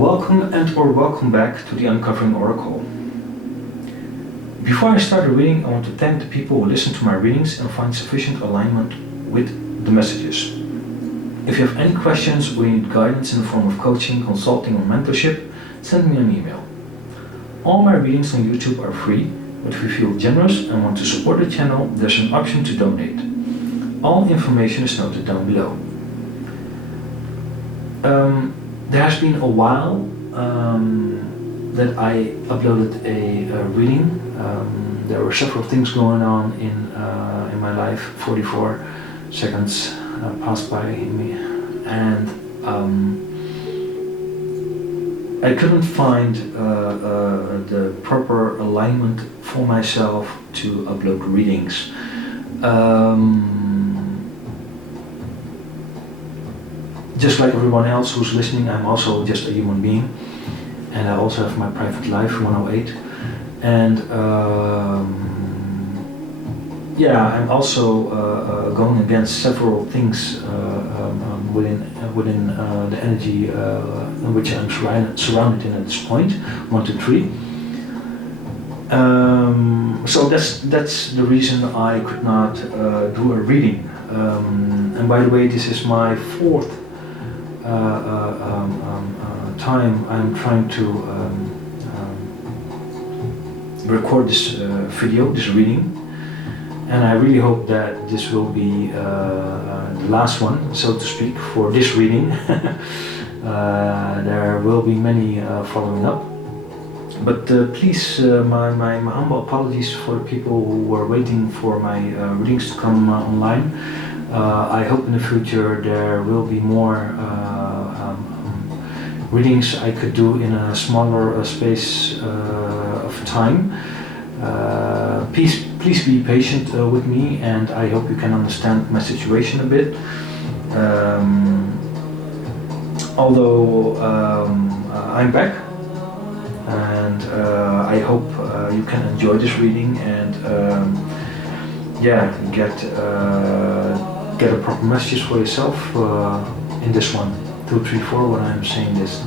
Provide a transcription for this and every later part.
Welcome back to the Uncovering Oracle. Before I start the reading, I want to thank the people who listen to my readings and find sufficient alignment with the messages. If you have any questions or you need guidance in the form of coaching, consulting or mentorship, send me an email. All my readings on YouTube are free, but if you feel generous and want to support the channel, there's an option to donate. All information is noted down below. There has been a while that I uploaded a reading. There were several things going on in my life. 44 seconds passed by me, and I couldn't find the proper alignment for myself to upload readings. Just like everyone else who's listening, I'm also just a human being, and I also have my private life, 108, and I'm also going against several things within the energy in which I'm surrounded in at this point, 1, 2, 3. So that's the reason I could not do a reading. And by the way, this is my fourth time I'm trying to record this video, this reading, and I really hope that this will be the last one, so to speak, for this reading. There will be many following up, but please, my humble apologies for the people who were waiting for my readings to come online. I hope in the future there will be more readings I could do in a smaller space of time. Please be patient with me, and I hope you can understand my situation a bit. Although I'm back, and I hope you can enjoy this reading and get a proper message for yourself in this one. 2, 3, 4 when I'm saying this.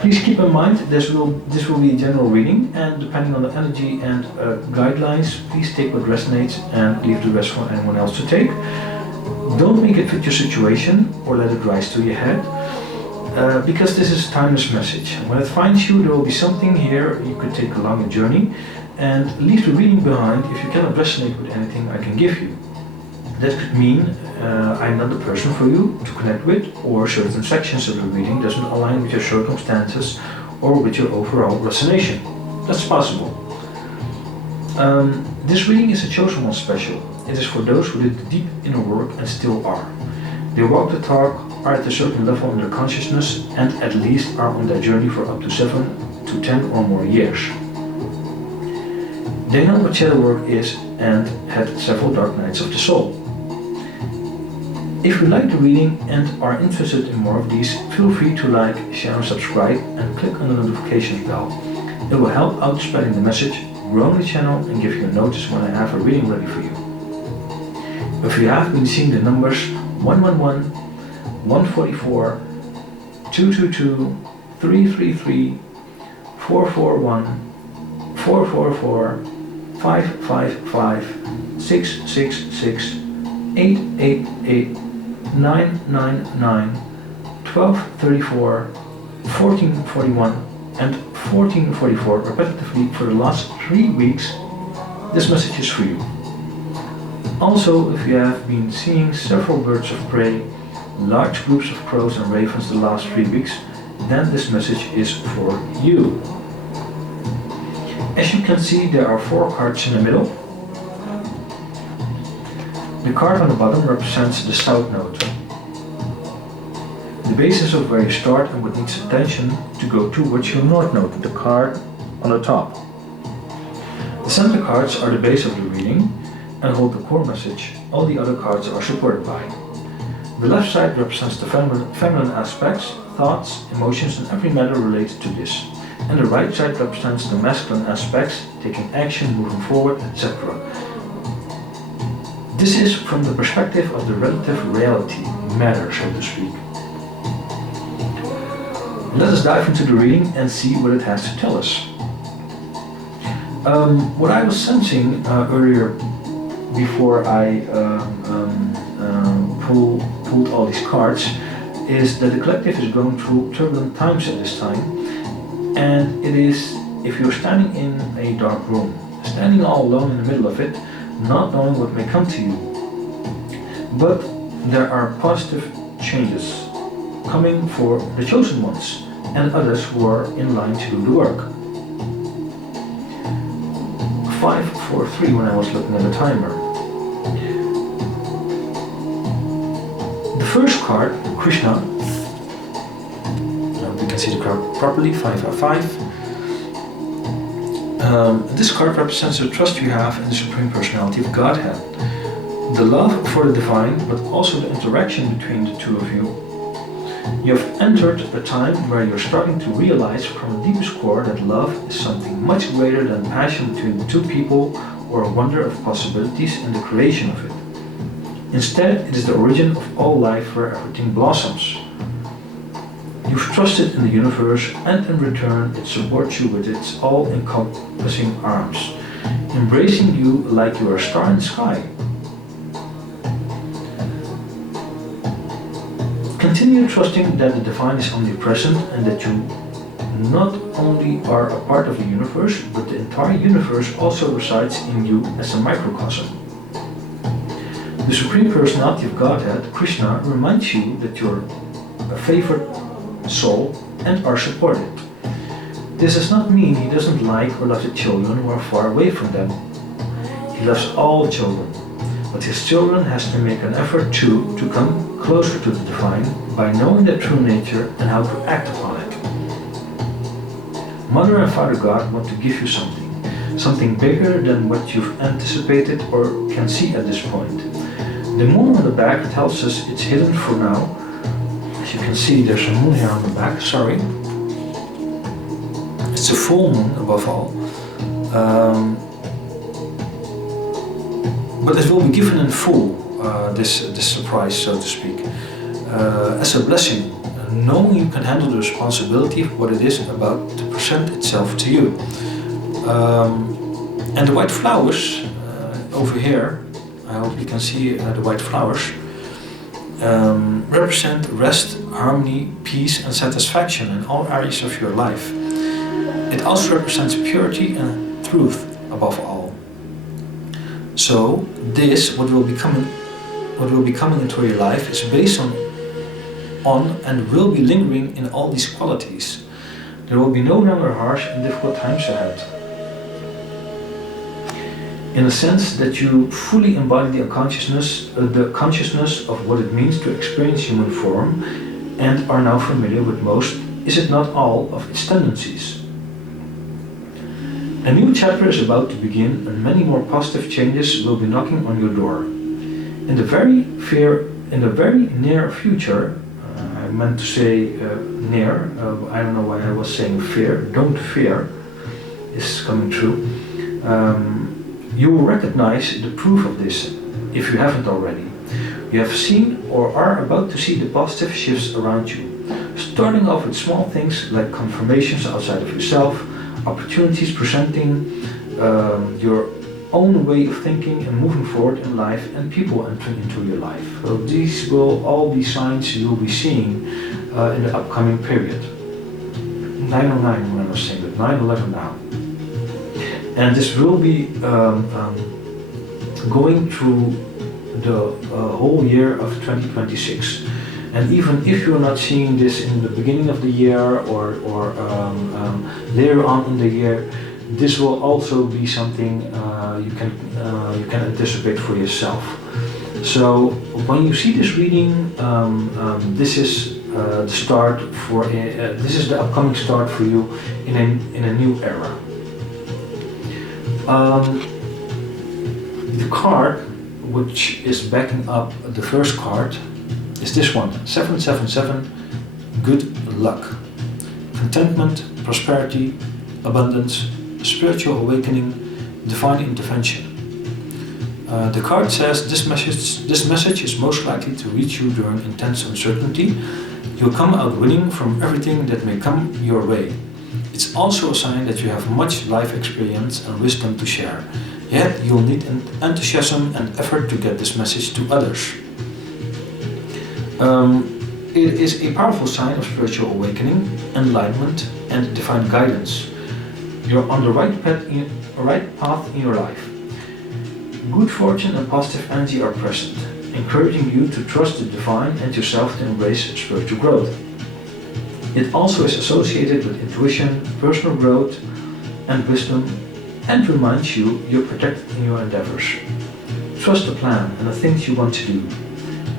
Please keep in mind this will be a general reading, and depending on the energy and guidelines, please take what resonates and leave the rest for anyone else to take. Don't make it fit your situation or let it rise to your head, because this is a timeless message. When it finds you, there will be something here you could take along a journey, and leave the reading behind if you cannot resonate with anything I can give you. That could mean I'm not the person for you to connect with, or certain sections of the reading doesn't align with your circumstances or with your overall resonation. That's possible. This reading is a chosen one special. It is for those who did the deep inner work and still are. They walk the talk, are at a certain level in their consciousness, and at least are on their journey for up to 7 to 10 or more years. They know what shadow work is and had several dark nights of the soul. If you like the reading and are interested in more of these, feel free to like, share and subscribe, and click on the notifications bell. It will help out spreading the message, growing the channel, and give you a notice when I have a reading ready for you. If you have been seeing the numbers 111, 144, 222, 333, 441, 444, 555, 666, 888, 999, 1234, 1441 and 1444 repetitively for the last 3 weeks. This message is for you. Also, if you have been seeing several birds of prey, large groups of crows and ravens the last 3 weeks, then this message is for you. As you can see, there are 4 cards in the middle. The card on the bottom represents the south node, the basis of where you start and what needs attention to go towards your north node, the card on the top. The center cards are the base of the reading and hold the core message. All the other cards are supported by. The left side represents the feminine aspects, thoughts, emotions and every matter related to this. And the right side represents the masculine aspects, taking action, moving forward, etc. This is from the perspective of the relative reality, matter, so to speak. Let us dive into the reading and see what it has to tell us. What I was sensing earlier before I pulled all these cards is that the collective is going through turbulent times at this time, and it is, if you're standing in a dark room, standing all alone in the middle of it, not knowing what may come to you. But there are positive changes coming for the chosen ones and others who are in line to do the work. 5, 4, 3 when I was looking at the timer. The first card, Krishna, now we can see the card properly, 555. This card represents the trust you have in the Supreme Personality of Godhead, the love for the Divine, but also the interaction between the two of you. You have entered a time where you're starting to realize from the deepest core that love is something much greater than passion between the two people or a wonder of possibilities and the creation of it. Instead, it is the origin of all life where everything blossoms. You've trusted in the universe, and in return it supports you with its all-encompassing arms, embracing you like you are a star in the sky. Continue trusting that the Divine is omnipresent and that you not only are a part of the universe, but the entire universe also resides in you as a microcosm. The Supreme Personality of Godhead, Krishna, reminds you that you're a favored soul and are supported. This does not mean he doesn't like or love the children who are far away from them. He loves all children, but his children has to make an effort too to come closer to the Divine by knowing their true nature and how to act upon it. Mother and Father God want to give you something bigger than what you've anticipated or can see at this point. The moon on the back tells us it's hidden for now. As you can see, there's a moon here on the back, sorry. It's a full moon above all. But it will be given in full, this surprise, so to speak, as a blessing, knowing you can handle the responsibility of what it is about to present itself to you. And the white flowers over here, I hope you can see the white flowers, represent rest, harmony, peace and satisfaction in all areas of your life. It also represents purity and truth above all. So this, what will be coming into your life, is based on and will be lingering in all these qualities. There will be no longer harsh and difficult times ahead. In the sense that you fully embody the consciousness of what it means to experience human form and are now familiar with most, is it not all, of its tendencies. A new chapter is about to begin and many more positive changes will be knocking on your door. In the very near future, I meant to say near, I don't know why I was saying fear, don't fear, is coming true. You will recognize the proof of this, if you haven't already. You have seen or are about to see the positive shifts around you, starting off with small things like confirmations outside of yourself, opportunities presenting your own way of thinking and moving forward in life, and people entering into your life. So these will all be signs you'll be seeing in the upcoming period. 909 when I was saying that, 911 now. And this will be going through the whole year of 2026. And even if you're not seeing this in the beginning of the year or later on in the year, this will also be something you can anticipate for yourself. So when you see this reading, this is the start for this is the upcoming start for you in a new era. The card which is backing up the first card is this one, 777, good luck, contentment, prosperity, abundance, spiritual awakening, divine intervention. The card says this message is most likely to reach you during intense uncertainty, You'll come out winning from everything that may come your way. It's also a sign that you have much life experience and wisdom to share. Yet you'll need enthusiasm and effort to get this message to others. It is a powerful sign of spiritual awakening, enlightenment, and divine guidance. You're on the right path in your life. Good fortune and positive energy are present, encouraging you to trust the divine and yourself to embrace spiritual growth. It also is associated with intuition, personal growth, and wisdom, and reminds you you're protected in your endeavors. Trust the plan and the things you want to do.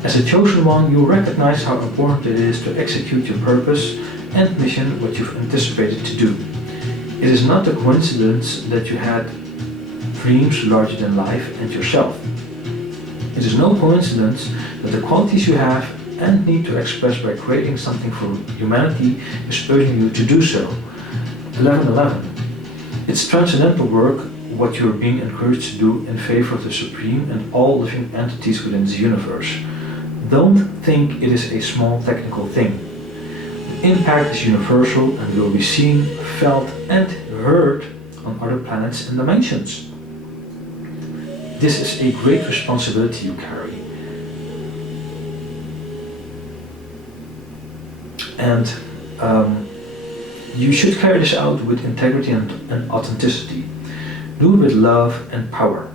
As a chosen one, you recognize how important it is to execute your purpose and mission, what you've anticipated to do. It is not a coincidence that you had dreams larger than life and yourself. It is no coincidence that the qualities you have and need to express by creating something for humanity is urging you to do so. 1111. It's transcendental work what you are being encouraged to do in favor of the Supreme and all living entities within this universe. Don't think it is a small technical thing. The impact is universal and will be seen, felt and heard on other planets and dimensions. This is a great responsibility you carry. And you should carry this out with integrity and authenticity. Do it with love and power.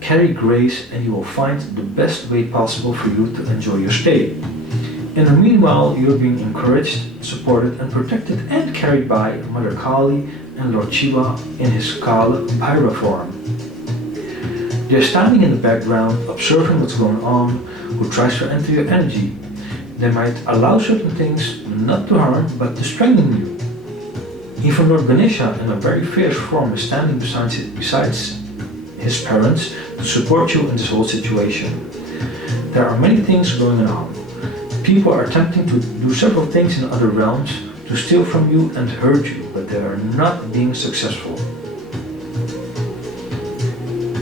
Carry grace and you will find the best way possible for you to enjoy your stay. In the meanwhile, you are being encouraged, supported and protected and carried by Mother Kali and Lord Shiva in his Kala Bhaira form. They are standing in the background, observing what's going on, who tries to enter your energy. They might allow certain things not to harm, but to strengthen you. Even Lord Ganesha in a very fierce form is standing besides his parents to support you in this whole situation. There are many things going on. People are attempting to do several things in other realms to steal from you and hurt you, but they are not being successful.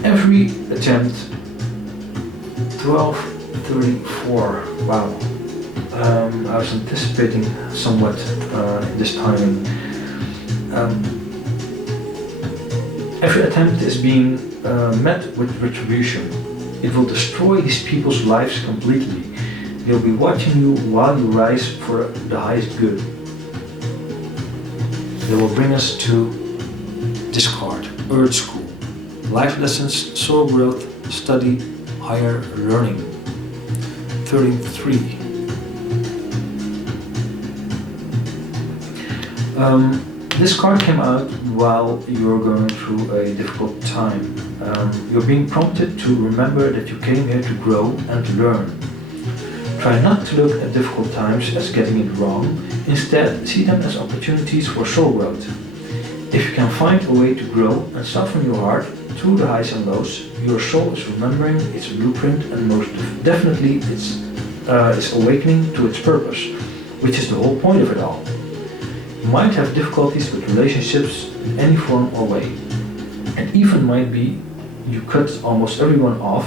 Every attempt, 1234, wow. I was anticipating somewhat this timing. Every attempt is being met with retribution. It will destroy these people's lives completely. They'll be watching you while you rise for the highest good. They will bring us to discard, Earth School, life lessons, soul growth, study, higher learning. 33. This card came out while you're going through a difficult time. You're being prompted to remember that you came here to grow and to learn. Try not to look at difficult times as getting it wrong. Instead, see them as opportunities for soul growth. If you can find a way to grow and soften your heart through the highs and lows, your soul is remembering its blueprint and most definitely it's awakening to its purpose, which is the whole point of it all. You might have difficulties with relationships in any form or way. And even might be you cut almost everyone off,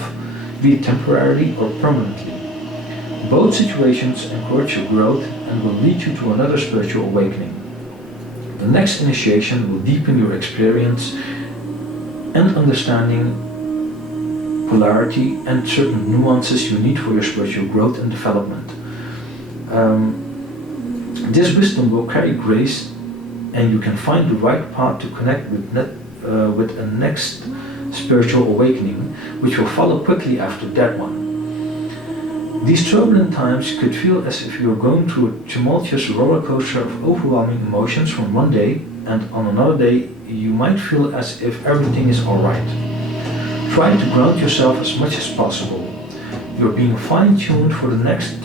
be it temporarily or permanently. Both situations encourage your growth and will lead you to another spiritual awakening. The next initiation will deepen your experience and understanding, polarity and certain nuances you need for your spiritual growth and development. This wisdom will carry grace and you can find the right path to connect with a next spiritual awakening, which will follow quickly after that one. These turbulent times could feel as if you are going through a tumultuous roller coaster of overwhelming emotions from one day, and on another day you might feel as if everything is alright. Try to ground yourself as much as possible. You are being fine-tuned for the next,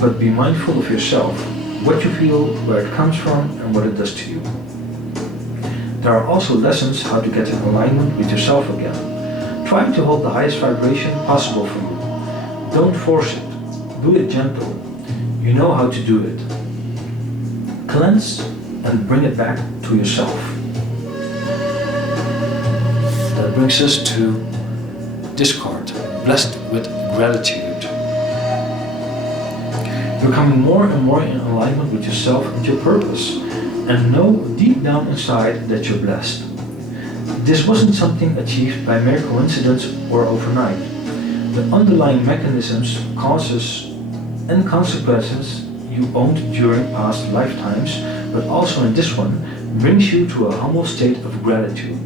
but be mindful of yourself, what you feel, where it comes from, and what it does to you. There are also lessons how to get in alignment with yourself again. Try to hold the highest vibration possible for you. Don't force it. Do it gentle. You know how to do it. Cleanse and bring it back to yourself. That brings us to discard, blessed with gratitude. becoming more and more in alignment with yourself and your purpose, and know deep down inside that you're blessed. This wasn't something achieved by mere coincidence or overnight. The underlying mechanisms, causes, and consequences you owned during past lifetimes, but also in this one, brings you to a humble state of gratitude.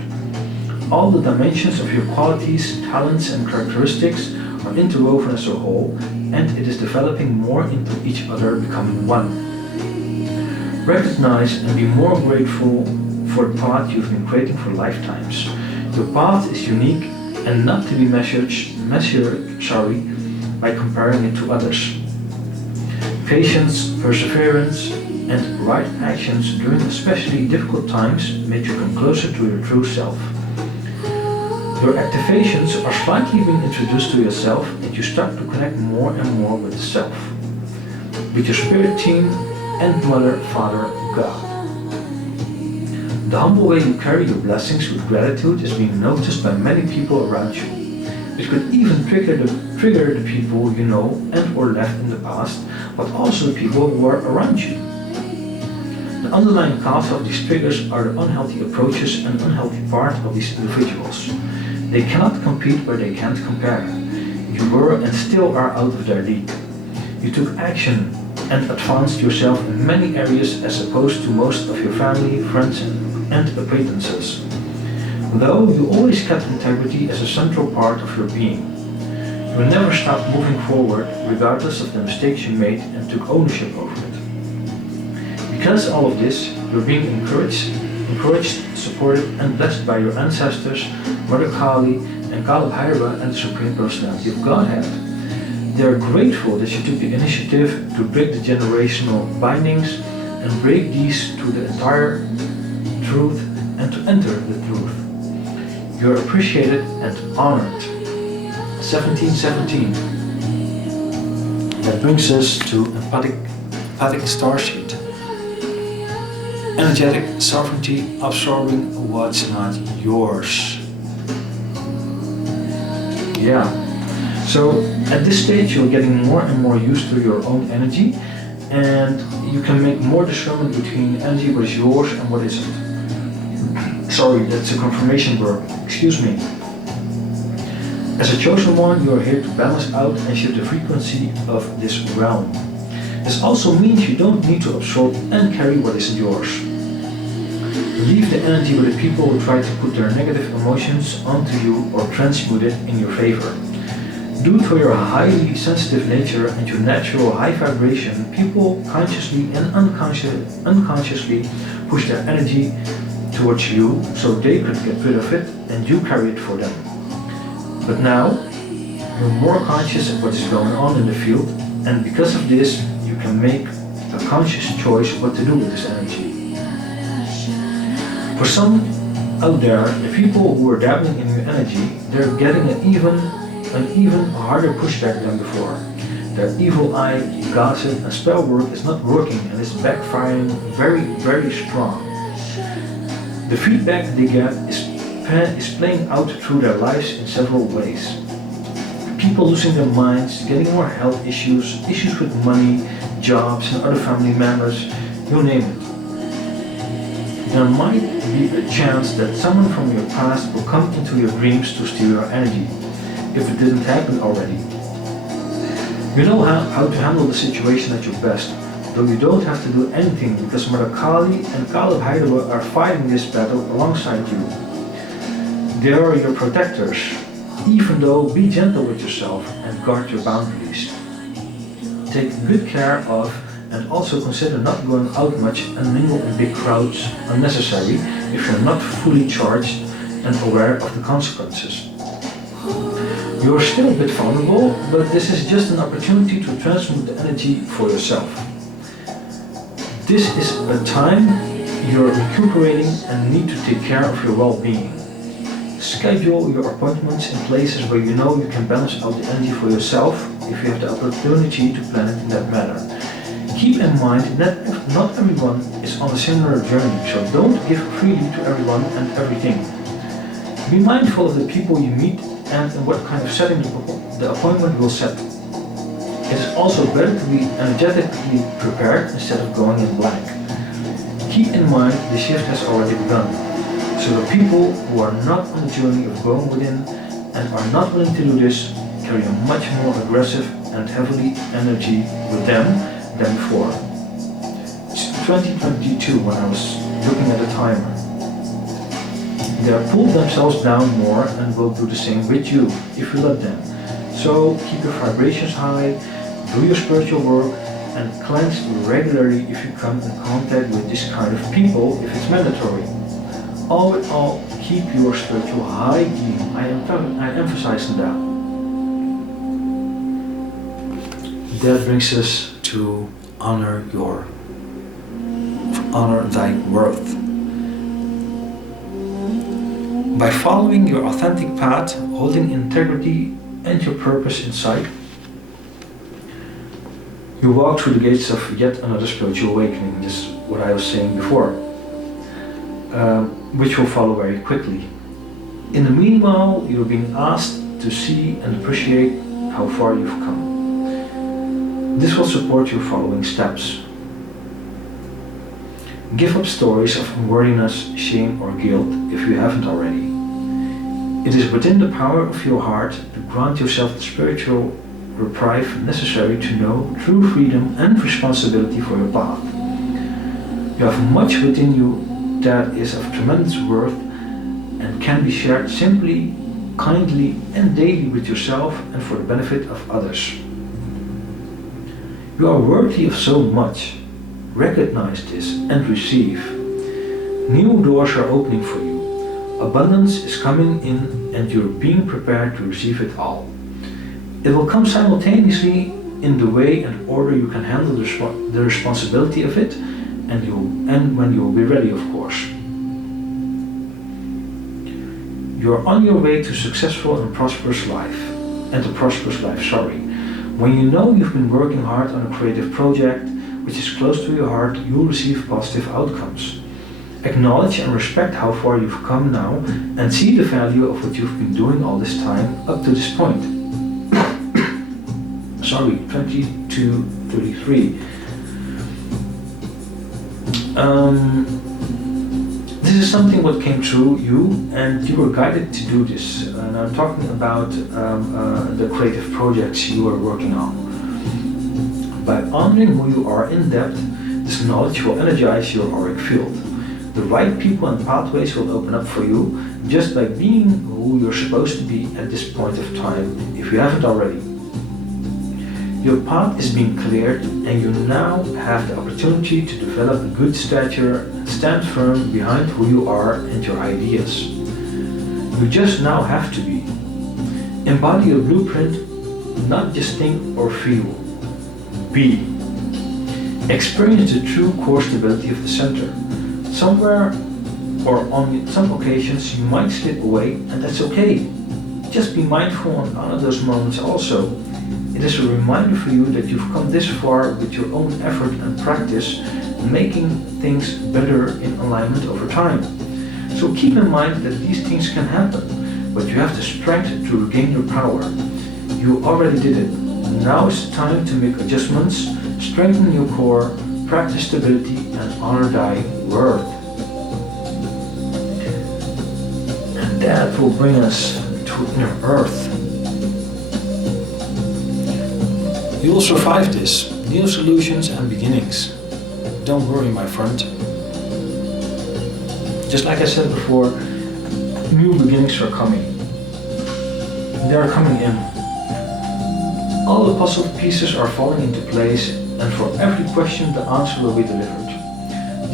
All the dimensions of your qualities, talents, and characteristics are interwoven as a whole, and it is developing more into each other, becoming one. Recognize and be more grateful for the path you've been creating for lifetimes. Your path is unique and not to be measured by comparing it to others. Patience, perseverance, and right actions during especially difficult times make you come closer to your true self. Your activations are slightly being introduced to yourself, and you start to connect more and more with the self, with your spirit team and Mother, Father, God. The humble way you carry your blessings with gratitude is being noticed by many people around you. It could even trigger the people you know and or left in the past, but also the people who are around you. The underlying cause of these triggers are the unhealthy approaches and unhealthy part of these individuals. They cannot compete where they can't compare. You were and still are out of their league. You took action and advanced yourself in many areas as opposed to most of your family, friends, and acquaintances. Though you always kept integrity as a central part of your being. You never stopped moving forward regardless of the mistakes you made and took ownership over it. Because all of this, you're being encouraged, supported, and blessed by your ancestors, Mother Kali, and Kala Bhairava, and the Supreme Personality of Godhead. They are grateful that you took the initiative to break the generational bindings and break these to the entire truth and to enter the truth. You are appreciated and honored. 1717. That brings us to empathic starseed. Energetic sovereignty, absorbing what's not yours. Yeah. So at this stage you're getting more and more used to your own energy, and you can make more discernment between energy, what is yours and what isn't. Sorry, that's a confirmation verb. Excuse me. As a chosen one, you are here to balance out and shift the frequency of this realm. This also means you don't need to absorb and carry what isn't yours. Leave the energy with the people who try to put their negative emotions onto you or transmute it in your favor. Due to your highly sensitive nature and your natural high vibration, people consciously and unconsciously push their energy towards you so they could get rid of it and you carry it for them. But now, you're more conscious of what is going on in the field, and because of this, you can make a conscious choice what to do with this energy. For some out there, the people who are dabbling in your energy, they're getting an even harder pushback than before. Their evil eye, gossip, and spell work is not working and is backfiring very, very strong. The feedback they get is playing out through their lives in several ways. People losing their minds, getting more health issues, issues with money, jobs, and other family members, you name it. There might be a chance that someone from your past will come into your dreams to steal your energy, if it didn't happen already. You know how to handle the situation at your best, though you don't have to do anything because Mother Kali and Kala Bhairava are fighting this battle alongside you. They are your protectors. Even though, be gentle with yourself and guard your boundaries. Take good care of and also consider not going out much and mingle in big crowds unnecessary if you're not fully charged and aware of the consequences. You are still a bit vulnerable, but this is just an opportunity to transmute the energy for yourself. This is a time you're recuperating and need to take care of your well-being. Schedule your appointments in places where you know you can balance out the energy for yourself if you have the opportunity to plan it in that manner. Keep in mind that not everyone is on a similar journey, so don't give freely to everyone and everything. Be mindful of the people you meet and in what kind of setting the appointment will set. It is also better to be energetically prepared instead of going in blank. Keep in mind the shift has already begun, so the people who are not on the journey of going within and are not willing to do this carry a much more aggressive and heavily energy with them than before. It's 2022 when I was looking at the timer. They have pulled themselves down more and will do the same with you if you let them. So keep your vibrations high, do your spiritual work, and cleanse regularly if you come in contact with this kind of people if it's mandatory. All in all, keep your spiritual hygiene. I emphasize on that. That brings us to honor thy worth. By following your authentic path, holding integrity and your purpose in sight, you walk through the gates of yet another spiritual awakening. This is what I was saying before, which will follow very quickly. In the meanwhile, you're being asked to see and appreciate how far you've come. This will support your following steps. Give up stories of unworthiness, shame or guilt if you haven't already. It is within the power of your heart to grant yourself the spiritual reprieve necessary to know true freedom and responsibility for your path. You have much within you that is of tremendous worth and can be shared simply, kindly and daily with yourself and for the benefit of others. You are worthy of so much. Recognize this and receive. New doors are opening for you. Abundance is coming in and you're being prepared to receive it all. It will come simultaneously in the way and order you can handle the responsibility of it and when you'll be ready, of course. You're on your way to successful and prosperous life. When you know you've been working hard on a creative project which is close to your heart, you'll receive positive outcomes. Acknowledge and respect how far you've come now and see the value of what you've been doing all this time up to this point. 22:33. This is something what came through you and you were guided to do this. And I'm talking about the creative projects you are working on. By honoring who you are in depth, this knowledge will energize your auric field. The right people and pathways will open up for you just by being who you're supposed to be at this point of time, if you haven't already. Your path is being cleared and you now have the opportunity to develop a good stature and stand firm behind who you are and your ideas. You just now have to be. Embody your blueprint, not just think or feel. Be. Experience the true core stability of the center. Somewhere or on some occasions you might slip away and that's okay. Just be mindful and honor those moments also. It is a reminder for you that you've come this far with your own effort and practice, making things better in alignment over time. So keep in mind that these things can happen, but you have the strength to regain your power. You already did it. Now is the time to make adjustments, strengthen your core, practice stability, and honor thy worth. And that will bring us to inner earth. You will survive this. New solutions and beginnings. Don't worry, my friend. Just like I said before, new beginnings are coming. They are coming in. All the puzzle pieces are falling into place, and for every question the answer will be delivered.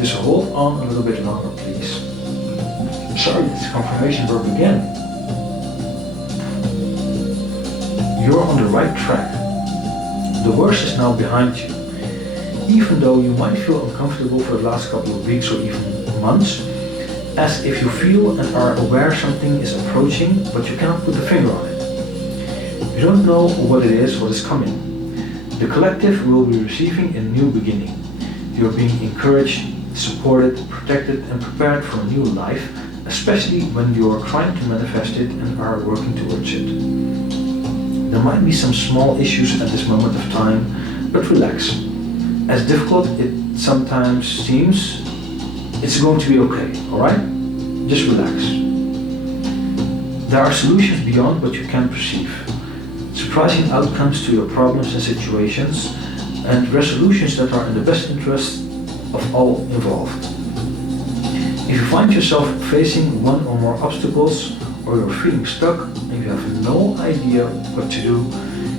Just hold on a little bit longer, please. Sorry, this confirmation verb again. You're on the right track. The worst is now behind you. Even though you might feel uncomfortable for the last couple of weeks or even months, as if you feel and are aware something is approaching, but you cannot put a finger on it. You don't know what it is, what is coming. The collective will be receiving a new beginning. You are being encouraged, supported, protected, and prepared for a new life, especially when you are trying to manifest it and are working towards it. There might be some small issues at this moment of time, but relax. As difficult it sometimes seems, it's going to be okay, alright? Just relax. There are solutions beyond what you can perceive. Surprising outcomes to your problems and situations, and resolutions that are in the best interest of all involved. If you find yourself facing one or more obstacles, or you're feeling stuck and you have no idea what to do,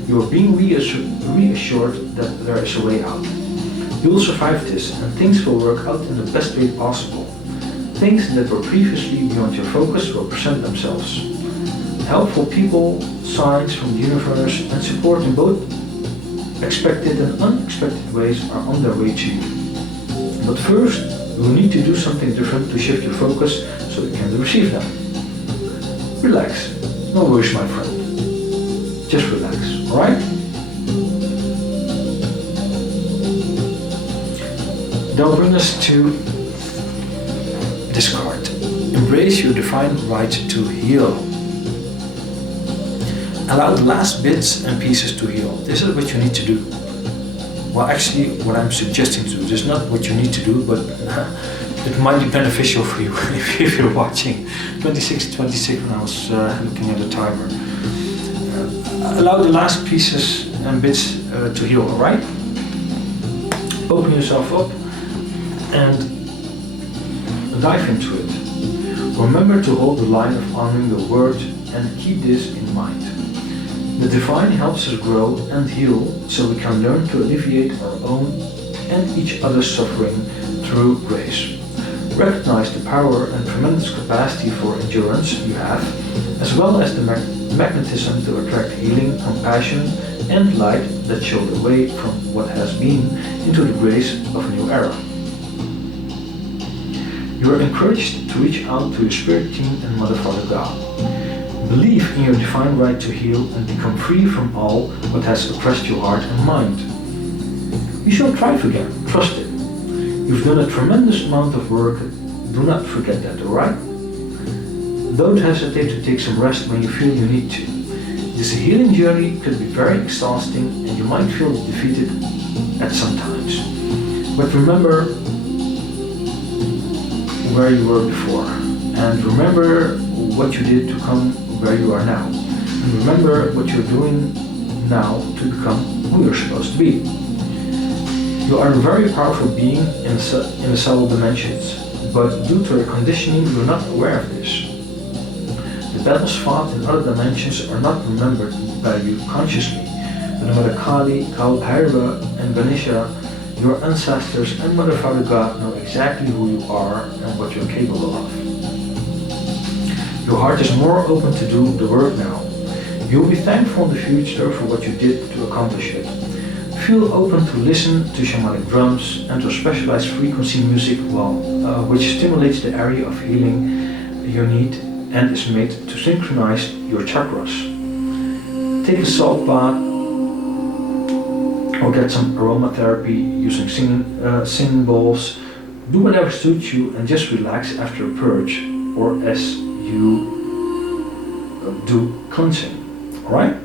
you are being reassured that there is a way out. You will survive this and things will work out in the best way possible. Things that were previously beyond your focus will present themselves. Helpful people, signs from the universe, and support in both expected and unexpected ways are on their way to you. But first, you will need to do something different to shift your focus so you can receive them. Relax. No worries, my friend. Just relax, alright? That will bring us to this card. Embrace your divine right to heal. Allow the last bits and pieces to heal. This is what you need to do. Well, actually, what I'm suggesting to do, this is not what you need to do, but it might be beneficial for you if you're watching 26:26 when I was looking at the timer. Allow the last pieces and bits to heal, alright? Open yourself up and dive into it. Remember to hold the line of honoring the word and keep this in mind. The divine helps us grow and heal so we can learn to alleviate our own and each other's suffering through grace. Recognize the power and tremendous capacity for endurance you have, as well as the magnetism to attract healing, compassion, and light that show the way from what has been into the grace of a new era. You are encouraged to reach out to your spirit team and Mother Father God. Believe in your divine right to heal and become free from all what has oppressed your heart and mind. You shall thrive again, trust it. You've done a tremendous amount of work, do not forget that, alright? Don't hesitate to take some rest when you feel you need to. This healing journey could be very exhausting and you might feel defeated at some times. But remember where you were before, and remember what you did to come where you are now, and remember what you're doing now to become who you're supposed to be. You are a very powerful being in the subtle dimensions, but due to your conditioning you're not aware of this. The battles fought in other dimensions are not remembered by you consciously, but Mother Kali, Bhairava, and Ganesha, your ancestors and Mother Father God know exactly who you are and what you're capable of. Your heart is more open to do the work now. You will be thankful in the future for what you did to accomplish it. Feel open to listen to shamanic drums and to specialized frequency music which stimulates the area of healing you need and is made to synchronize your chakras. Take a salt bath or get some aromatherapy using singing bowls. Do whatever suits you and just relax after a purge or as you do cleansing, alright?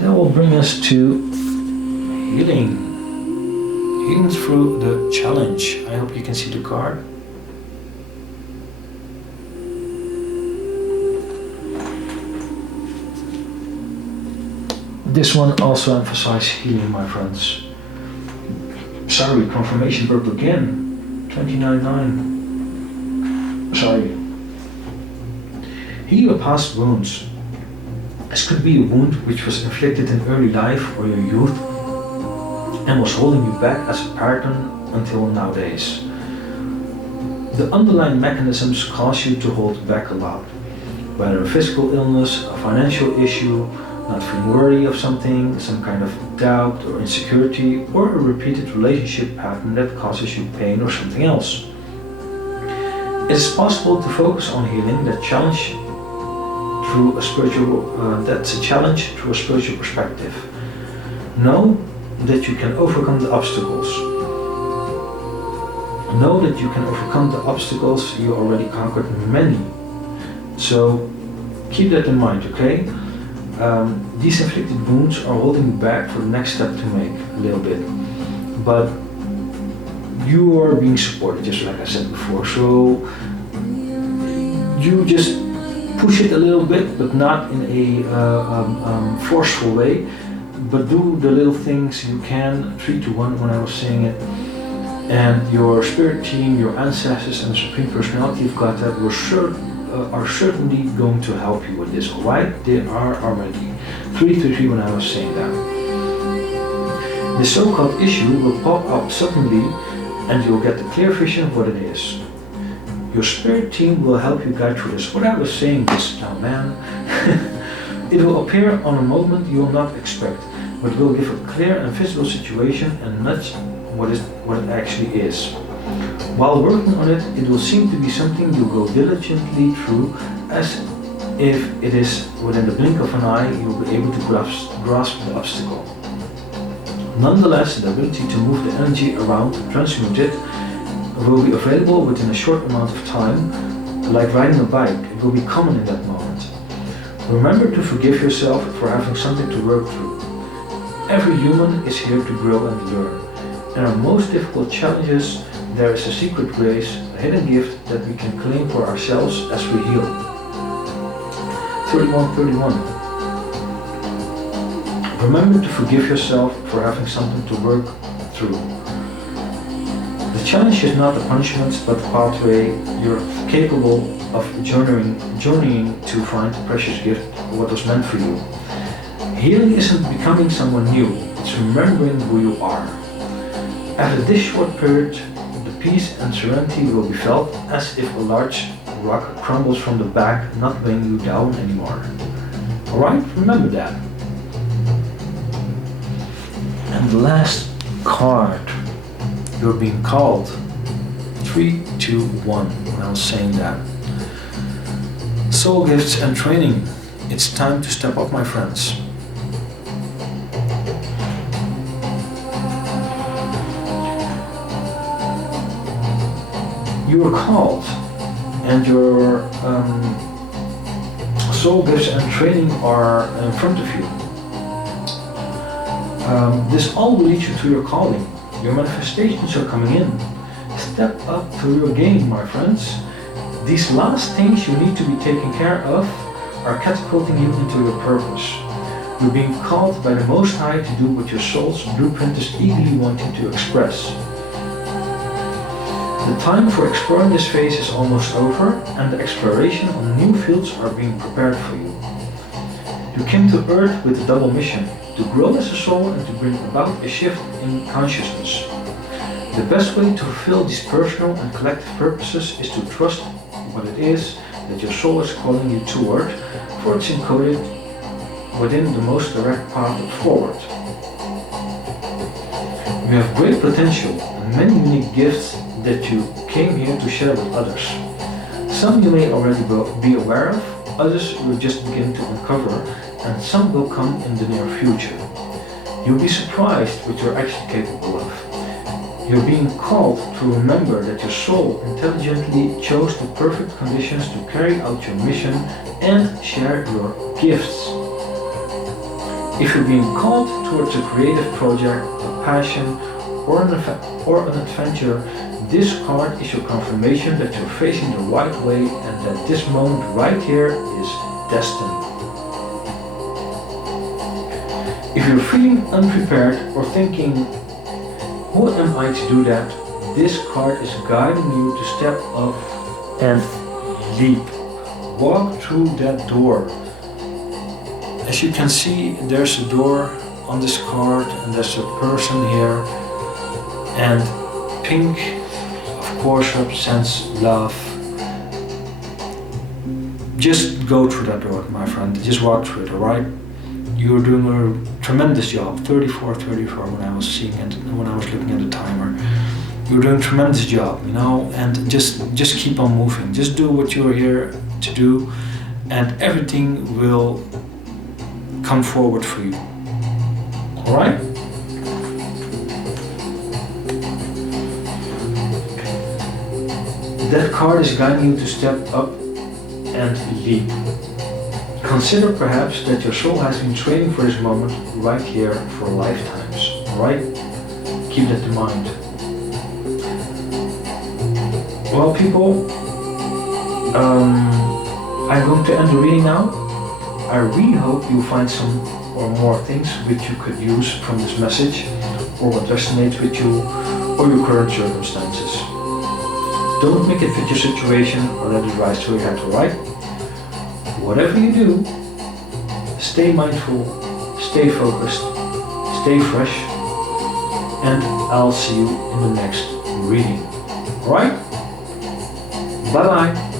That will bring us to healing. Healing through the challenge. I hope you can see the card. This one also emphasizes healing, my friends. Sorry, confirmation verb again. 29.9. Sorry. Heal your past wounds. This could be a wound which was inflicted in early life or your youth and was holding you back as a pattern until nowadays. The underlying mechanisms cause you to hold back a lot, whether a physical illness, a financial issue, not feeling worthy of something, some kind of doubt or insecurity, or a repeated relationship pattern that causes you pain or something else. It is possible to focus on healing that's a challenge through a spiritual perspective. Know that you can overcome the obstacles. Know that you can overcome the obstacles. You already conquered many. So keep that in mind, okay? These inflicted wounds are holding you back for the next step to make a little bit. But you are being supported, just like I said before. So you just push it a little bit, but not in a forceful way. But do the little things you can, 3 to 1 when I was saying it. And your spirit team, your ancestors, and the Supreme Personality of God that are certainly going to help you with this, alright? They are already 3 to 3 when I was saying that. The so-called issue will pop up suddenly and you'll get a clear vision of what it is. Your spirit team will help you guide through this. What I was saying this now, man, it will appear on a moment you will not expect, but will give a clear and visible situation and nudge what it actually is. While working on it, it will seem to be something you go diligently through, as if it is within the blink of an eye you will be able to grasp the obstacle. Nonetheless, the ability to move the energy around and transmute it will be available within a short amount of time, like riding a bike. It will be common in that moment. Remember to forgive yourself for having something to work through. Every human is here to grow and learn. In our most difficult challenges, there is a secret grace, a hidden gift that we can claim for ourselves as we heal. 31:31. Remember to forgive yourself for having something to work through. The challenge is not the punishments, but the pathway you're capable of journeying to find the precious gift of what was meant for you. Healing isn't becoming someone new, it's remembering who you are. After this short period, the peace and serenity will be felt as if a large rock crumbles from the back, not weighing you down anymore. Alright, remember that. And the last card, you're being called. 3, 2, 1, when I was saying that. Soul gifts and training. It's time to step up, my friends. You are called, and your soul gifts and training are in front of you. This all will lead you to your calling. Your manifestations are coming in. Step up to your game, my friends. These last things you need to be taken care of are catapulting you into your purpose. You're being called by the Most High to do what your soul's blueprint is eagerly wanting to express. The time for exploring this phase is almost over, and the exploration on new fields are being prepared for you. You came to Earth with a double mission, to grow as a soul and to bring about a shift in consciousness. The best way to fulfill these personal and collective purposes is to trust what it is that your soul is calling you toward, for it's encoded within the most direct path forward. You have great potential and many unique gifts that you came here to share with others. Some you may already be aware of, others you will just begin to uncover, and some will come in the near future. You'll be surprised what you're actually capable of. You're being called to remember that your soul intelligently chose the perfect conditions to carry out your mission and share your gifts. If you're being called towards a creative project, a passion, or an adventure, this card is your confirmation that you're facing the right way and that this moment right here is destined. If you're feeling unprepared or thinking, who am I to do that? This card is guiding you to step up and leap. Walk through that door. As you can see, there's a door on this card and there's a person here. And pink, of course, represents love. Just go through that door, my friend. Just walk through it, alright? You're doing a tremendous job. 34 when I was seeing it, when I was looking at the timer. You're doing a tremendous job, you know, and just keep on moving. Just do what you're here to do, and everything will come forward for you. Alright? That card is guiding you to step up and leap. Consider perhaps that your soul has been training for this moment right here for lifetimes, alright? Keep that in mind. Well people, I'm going to end the reading now. I really hope you find some or more things which you could use from this message, or what resonates with you or your current circumstances. Don't make it fit your situation or let it rise to your head, alright? Whatever you do, stay mindful, stay focused, stay fresh, and I'll see you in the next reading. Alright? Bye bye.